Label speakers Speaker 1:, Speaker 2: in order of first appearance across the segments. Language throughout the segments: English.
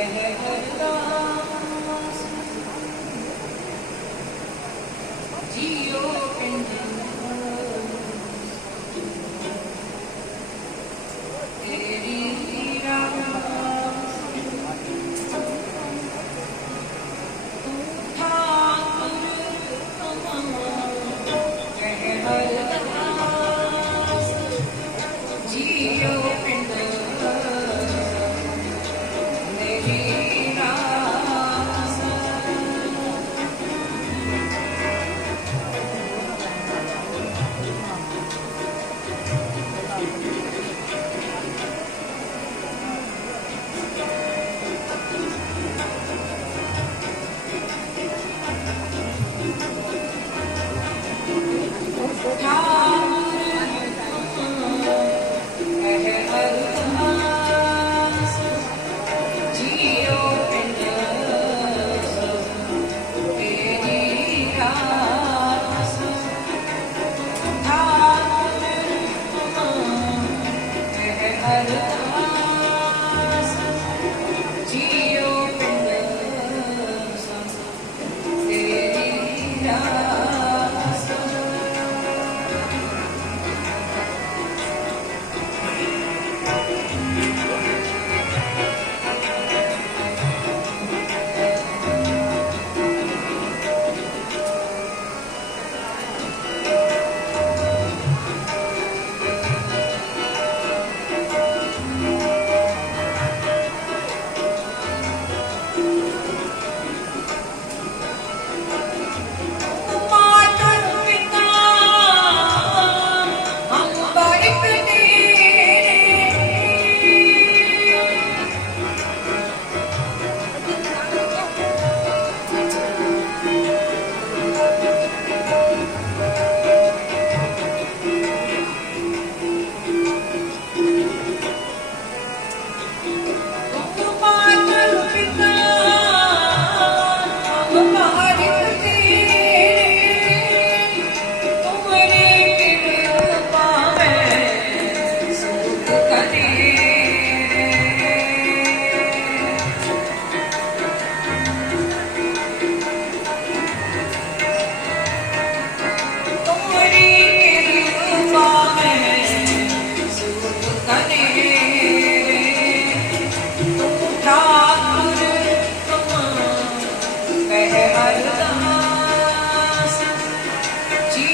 Speaker 1: กัน Ciao.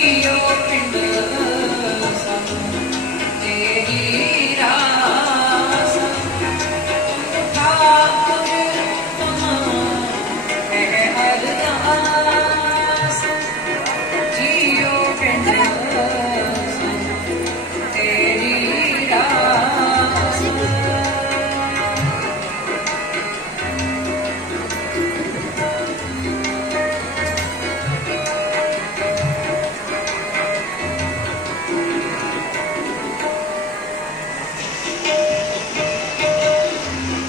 Speaker 1: your finger.